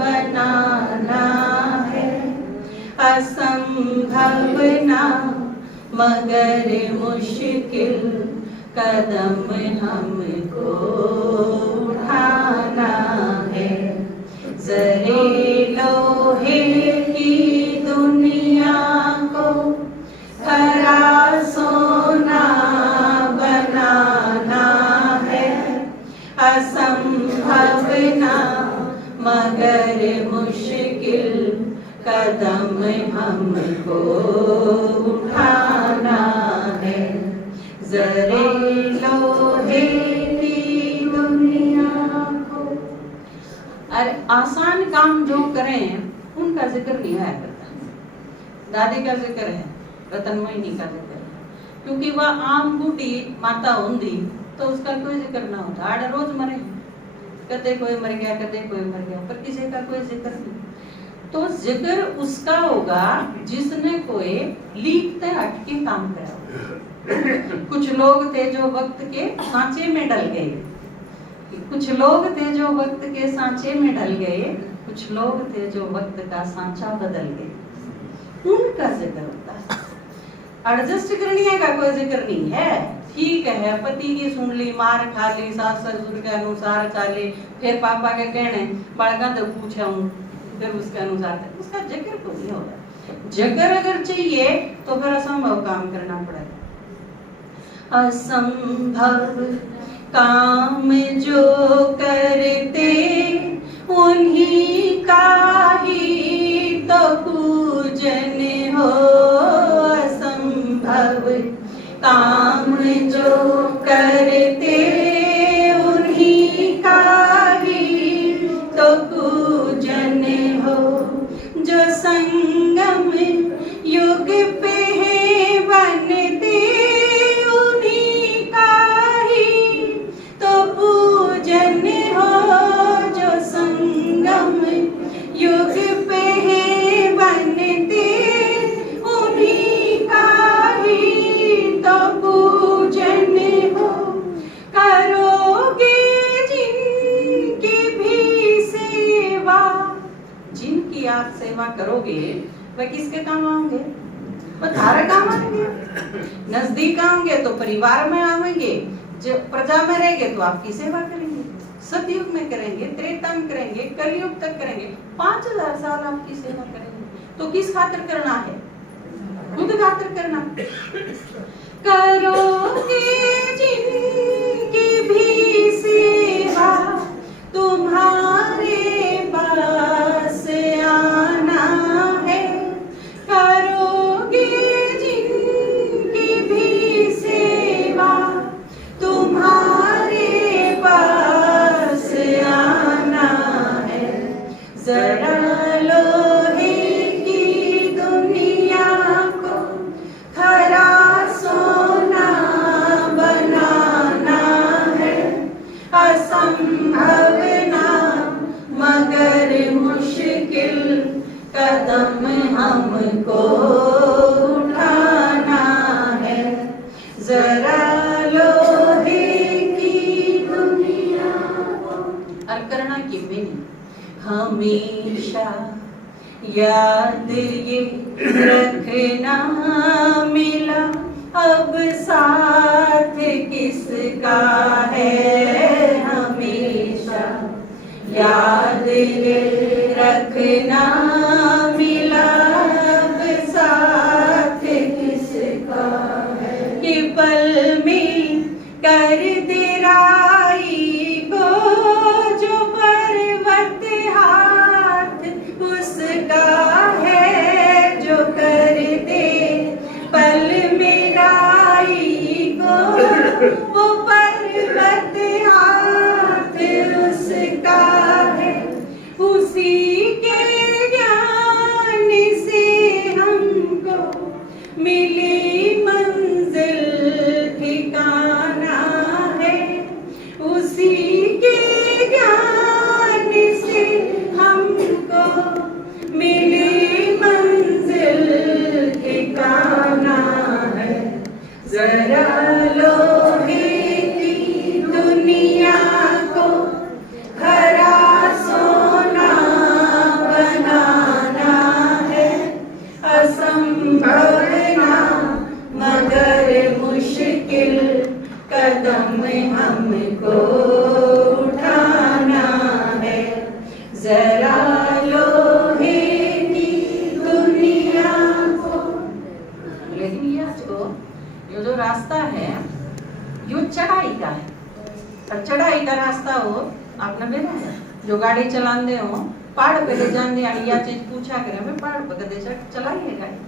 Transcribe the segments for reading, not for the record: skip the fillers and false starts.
बनाना है, असंभव ना मगर मुश्किल कदम हमको उठाना है। जरे लोहे की दुनिया को खरा सोना बनाना है, असंभव ना मगर मुश्किल कदम हमको उठाना है। जरे लोहे की दुनिया को। अरे आसान काम जो करें उनका जिक्र नहीं है करता। दादी का जिक्र है, रतनमयी का जिक्र है, क्योंकि वह आम बूढ़ी माता होंगी तो उसका कोई जिक्र ना होता। आड़ रोज मरे, कदे कोई मर गया, कदे कोई मर गया, पर किसी का कोई जिक्र नहीं। तो जिक्र उसका होगा जिसने कोई लीकते हटके काम करा। कुछ लोग थे जो वक्त के सांचे में डल गए, कुछ लोग थे जो वक्त के सांचे में ढल गए, कुछ लोग थे जो वक्त का सांचा बदल गए, उनका जिक्र होता है। एडजस्ट करनी है का कोई जिक्र नहीं है। ठीक है, पति की सुन ली, मार खा ली, सास ससुर के अनुसार चाले, फिर पापा के कहने बालका तो पूछा हूँ, फिर उसके अनुसार उसका जिक्र को नहीं होगा। जिक्र अगर चाहिए तो फिर असंभव काम करना पड़ेगा। असंभव काम जो करते उन्हीं का ही तो पूजन हो। असंभव काम जो करते उन्हीं का ही तो पूजन हो। जो संगम युग पे है बनते उन्हीं का ही तो पूजन हो। जो संगम युग पे है बनते उन्हीं का ही तो पूजन हो। करोगे जिनकी भी सेवा, जिनकी आप सेवा करोगे वह किसके काम आएंगे? वह थारे काम आएंगे। नजदीक आएंगे तो परिवार में आएंगे, जो प्रजा में रहेंगे तो आपकी सेवा करेंगे। सतयुग में करेंगे, त्रेता में करेंगे, कलयुग तक करेंगे, 5000 साल आपकी सेवा करेंगे। तो किस खातिर करना है? खुद खातिर करना। करोगे जिनकी भी सेवा तुम्हारे पास आना है। करोगे जिनकी भी सेवा तुम्हारे पास आना है। जरा लोहे की दुनिया को खरा सोना बनाना है, असंभव ना मगर मुश्किल कदम हमको उठाना है। जरा लोहे की दुनिया को। और करना की मीनिंग हमेशा याद ये रखना मिला अब साथ किसका है। हमेशा याद ये रखना मिला अब साथ किसका है। कि पल में कर दे राई को जो पर्वत हाथ उसका है। जो कर दे पल में राई को वो पर्वत हाथ उसका है। उसी के ज्ञान हो आपने बेरा है जो गाड़ी चलाते हो पहाड़ पे ले जाने वाली या चीज पूछा करे मैं पहाड़ पे कदे चलाइए गाड़ी,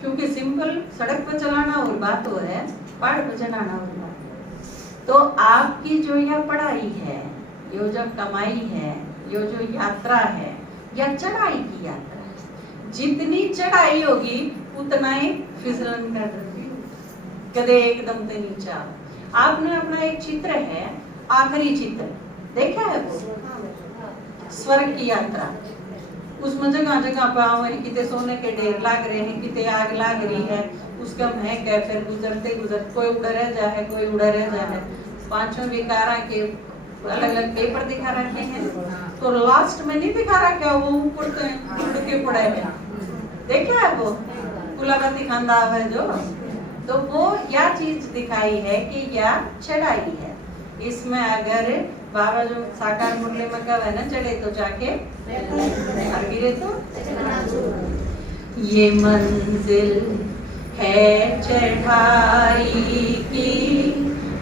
क्योंकि सिंपल सड़क पर चलाना और बात हो है, पहाड़ पर चलाना और बात। तो आपकी जो यह पढ़ाई है, यो जो कमाई है, यो जो यात्रा है, या चढ़ाई की यात्रा है, जितनी चढ़ाई होगी उतना ही फिसलन का डर भी, कदे एकदम से नीचा। आपने अपना एक चित्र है, आखिरी चित्र देखा है वो स्वर्ग की यात्रा, उसमें जगह जगह पर कितने सोने के ढेर लाग रहे हैं, कितने आग लाग रही है, उसका महक है, फिर गुजरते गुजरते कोई उड़ रह जाए, कोई उड़ रह जाए। पांचों विकारा के अलग अलग पेपर दिखा रखे हैं, तो लास्ट में नहीं दिखा रखा वो ऊपर उड़ के पड़े हैं, देखा है वो कुलावती खानदा है जो, तो वो यह चीज दिखाई है कि यह चढ़ाई है। इसमें अगर बाबा जो साकार मुरली में कहे ना चढ़े तो जाके और गिरे तो, ये मंजिल है चढ़ाई की,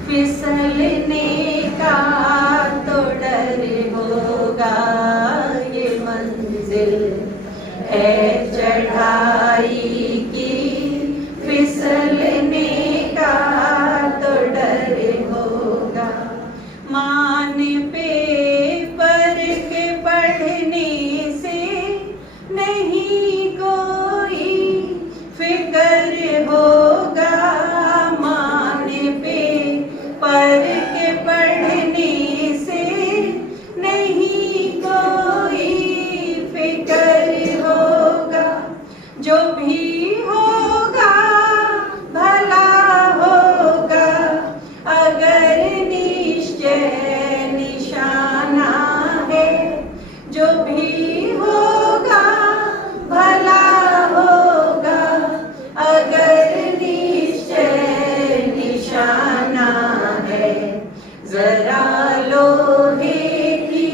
फिसलने का तो डर होगा। ये मंजिल है चढ़ाई की, फिसलने का तो डर होगा। मान पेपर के पढ़ने से नहीं कोई फिक्र होगा। मान पेपर के पढ़ने से नहीं कोई फिक्र होगा। जो भी होगा भला होगा, अगर निश्चय निशाना है। जो भी होगा भला होगा, अगर निश्चय निशाना है। जरा लोहे की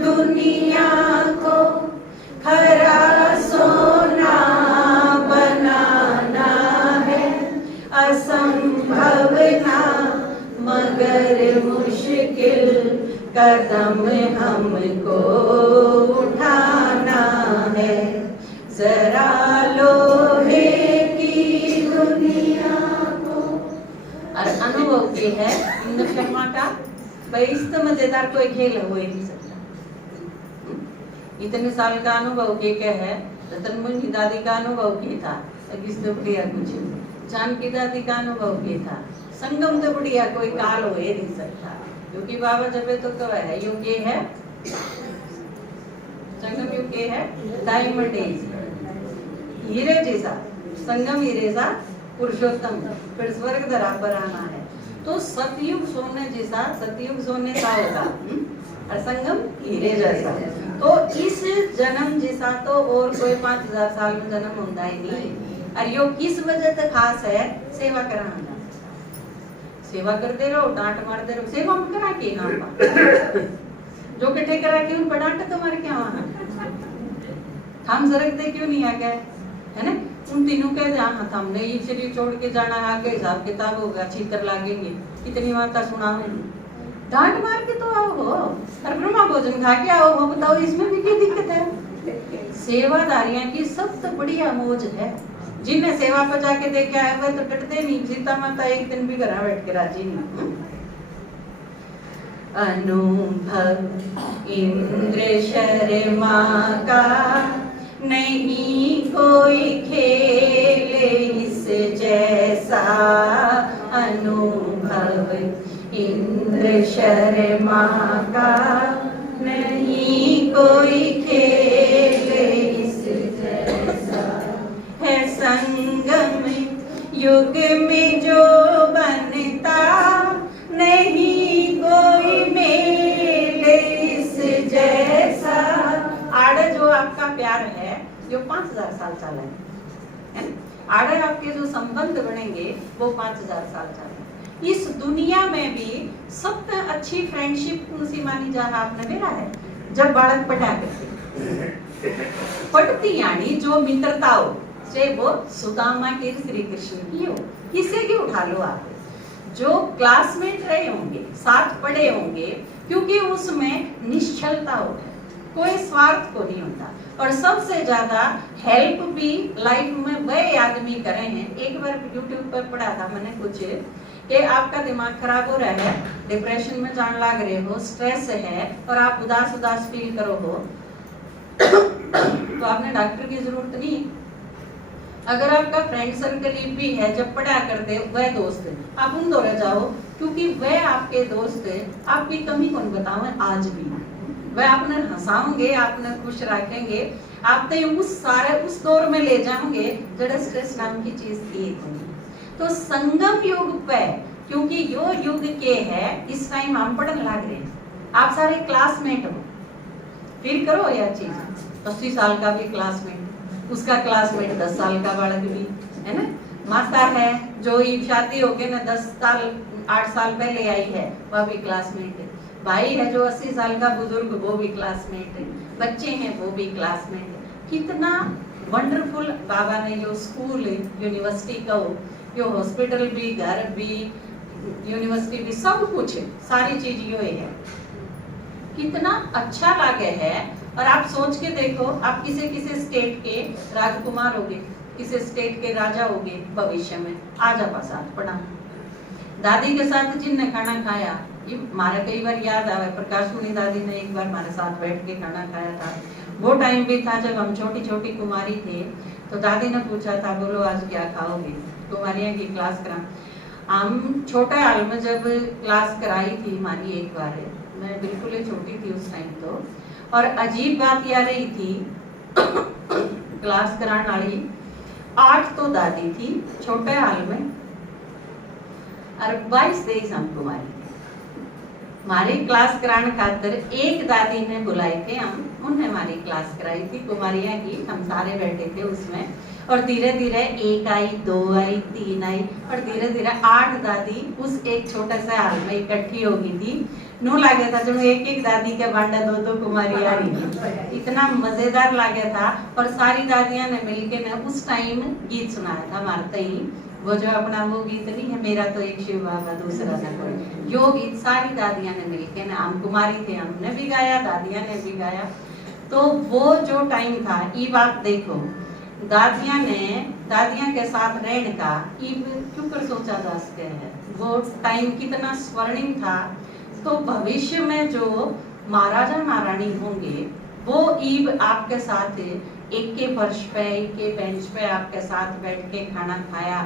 दुनिया को खरा सोना बनाना है। असंभव ना मगर मुश्किल कदम हमको उठाना है। जरा लोहे की दुनिया को। और अनुभव के है इंद्र शर्मा का, भाई इससे मजेदार कोई खेल हो ही नहीं सकता। इतने साल का अनुभव के क्या है, रतन मुनि की दादी का अनुभव के था, किसने बढ़िया कुछ चांद की दादी का अनुभव के था। संगम तो बढ़िया कोई काल हो ही नहीं सकता, क्योंकि बाबा जब तो कब है युग ये है, संगम युग ये है, डायमंड एज, हीरे जैसा संगम, हीरे सा पुरुषोत्तम, फिर स्वर्ग धरा पर आना है। तो सतयुग सोने जैसा, सतयुग सोने का होगा और संगम हीरे जैसा। तो इस जन्म जैसा तो और कोई 5000 साल में जन्म होता ही नहीं। और यो किस वजह से खास है, सेवा कराना। सेवा करते रहो, डांट मारते रहो, सेवा में करा के नाम जो कट्ठे करा के उन पर डांट तुम्हारे क्या वहां हम सरकते क्यों नहीं आ गए, है ना। उन तीनों कह जाना था हमने ये शरीर छोड़ के जाना, आगे हिसाब किताब होगा, छीतर लागेंगे, कितनी माता सुना डांट मार के तो आओ हो और ब्रह्मा भोजन खा के आओ हो, बताओ इसमें भी क्या दिक्कत है। सेवादारियां की सबसे बढ़िया मौज है। जिन्हें सेवा पर जाके देखे आए हुए तो डरते नहीं, सीता माता एक दिन भी घर बैठ के राजी नहीं। अनुभव इंद्र शर्मा का नहीं कोई खेल इस जैसा। अनुभव इंद्र शर्मा का नहीं कोई खेल इस जैसा है। संगम युग में जो बनता नहीं कोई मेल इस जैसा। आड़े जो आपका प्यार है जो 5000 साल चला है, आड़े आपके जो संबंध बनेंगे वो 5000 साल चले। इस दुनिया में भी सबसे अच्छी फ्रेंडशिप कौन सी मानी जा रहा आपने देखा है, जब बालक पढ़ा करते पढ़ती यानी जो मित्रता हो से वो सुदामा के श्री कृष्ण की हो, किसे की उठा लो आप। जो क्लासमेट रहे होंगे, साथ पढ़े होंगे, क्योंकि उसमें निश्चलता होता है, कोई स्वार्थ को नहीं होता। और सबसे ज्यादा हेल्प भी लाइफ में वही आदमी करे हैं। एक बार यूट्यूब पर पढ़ा था मैंने कुछ कि आपका दिमाग खराब हो रहा है, डिप्रेशन में जान लग रहे हो, स्ट्रेस है और आप उदास उदास फील करो हो, तो आपने डॉक्टर की जरूरत नहीं। अगर आपका फ्रेंड सर्कल भी है, जब पढ़ा करते वह दोस्त है, आप उन दौरे जाओ, क्योंकि वह आपके दोस्त है। आपकी कमी कौन बतावे, आज भी वह आपने हंसाओगे, आपने खुश रखेंगे, आप तो उस सारे उस दौर में ले जाओगे जड़ा स्ट्रेस नाम की चीज थी। तो संगम युग पे, क्योंकि यो युग के है, इस टाइम हम पढ़ने लग रहे हैं, आप सारे क्लासमेट हो, फील करो यह चीज। 80 साल का भी क्लासमेट, उसका क्लासमेट 10 साल का बालक भी है ना, माता है जो शादी होके ना 10 साल 8 साल पहले आई है, वह भी क्लासमेट है। भाई है जो 80 साल का बुजुर्ग, वो भी क्लासमेट है। बच्चे हैं वो भी क्लासमेट है। कितना वंडरफुल बाबा ने जो स्कूल यूनिवर्सिटी का हो, यो हॉस्पिटल भी, घर भी, यूनिवर्सिटी भी, सब कुछ सारी चीज यो है। कितना अच्छा लगे है। और आप सोच के देखो, आप किसी किसी स्टेट के राजकुमार होगे, किसी स्टेट के राजा होगे भविष्य में, आज आप साथ पढ़ा दादी के साथ जिनने खाना खाया, ये हमारा कई बार याद आवे, प्रकाश मुनि दादी ने एक बार हमारे साथ बैठ के खाना खाया था। वो टाइम भी था जब हम छोटी छोटी कुमारी थे, तो दादी ने पूछा था, बोलो आज क्या खाओगे, कुमारियां की क्लास करा। हम छोटे हाल में जब क्लास कराई थी हमारी एक बार, मैं बिल्कुल ही छोटी थी उस टाइम तो, और अजीब बात यह रही थी क्लास कराने वाली 8 तो दादी थी छोटे हाल में, और 22-23 हम कुमारी। हमारी क्लास कराने खातिर एक दादी ने बुलाए थे, हम उन्हें हमारी क्लास कराई थी कुमारियां की, हम सारे बैठे थे उसमें। और धीरे धीरे 1 आई, 2 आई, 3 आई, और धीरे धीरे 8 दादी उस एक छोटे से हाल में इकट्ठी हो गई थी। नू लागे था जो एक एक दादी के बांडा 2-2 कुमारी आ रही थी, इतना मजेदार लागे था। और सारी दादियां ने मिलके ने उस टाइम गीत सुनाया था हमारे ही, वो जो अपना वो गीत नहीं है, मेरा तो एक शिव बाबा दूसरा न कोई, यो गीत सारी दादियां ने मिलके ना, हम कुमारी थे, हमने भी गाया, दादियां ने भी गाया। तो वो जो टाइम था, ये बात देखो, दादियां के साथ रहने का क्यों कर सोचा जा सकते हैं, वो टाइम कितना स्वर्णिम था। तो भविष्य में जो महाराजा महारानी होंगे, वो ईब आपके साथ एक के फर्श पे, एक के बेंच पे आपके साथ बैठ के खाना खाया।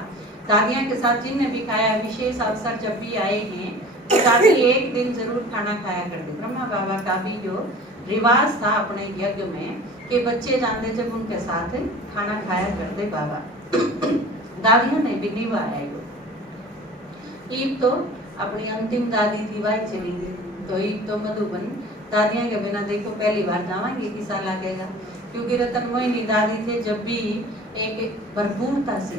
दादियां के साथ जिनने भी खाया, विशेष अवसर जब भी आए हैं, तो दादी एक दिन जरूर खाना खाया करते। ब्रह्मा बाबा का भी जो रिवाज था अपने यज्ञ में, कि बच्चे जानते जब उनके साथ खाना खाया करते बाबा। दादियों ने भी निभाया है। ईब तो अपनी अंतिम दादी थी, वह चली गई, तो ईब तो मधुबन दादियां के बिना देखो पहली बार जावांगे किसा लगेगा, क्योंकि रतन मोहिनी दादी थे जब भी एक भरपूरता से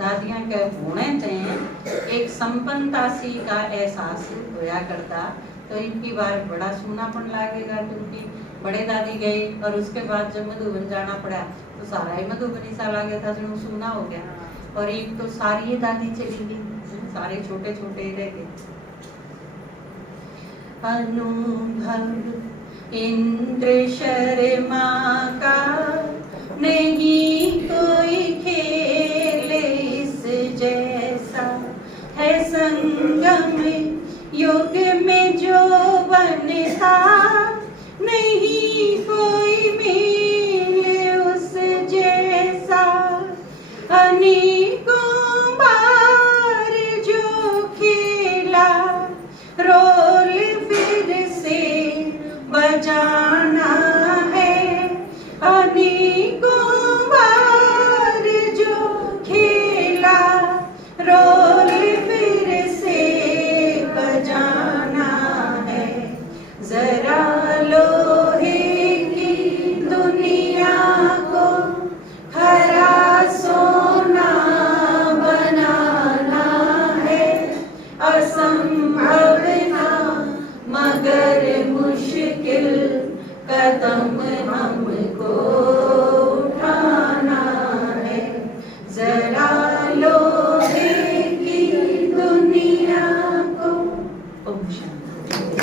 दादियां के होने थे, एक संपन्नता सी का एहसास होया करता। तो इनकी बार बड़ा सूनापन लागेगा, क्योंकि बड़े दादी गए और उसके बाद जब मधुबन जाना पड़ा तो सारा ही मधुबनी सा लगे था, जो सूना हो गया। और एक तो सारी दादी चली गई, सारे छोटे छोटे रह गए। अनुभव इंद्र शर्मा का नहीं कोई खेल इस जैसा है, संगम युग में जो बनता नहीं कोई मेल उस जैसा। अनेकों बार जो खेला रोल फिर से बजाना है, अनेकों बार जो खेला रोल फिर से बजाना है। जरा लोहे की दुनिया को खरा सोना बनाना है, असंभव ना मगर मुश्किल कदम हमको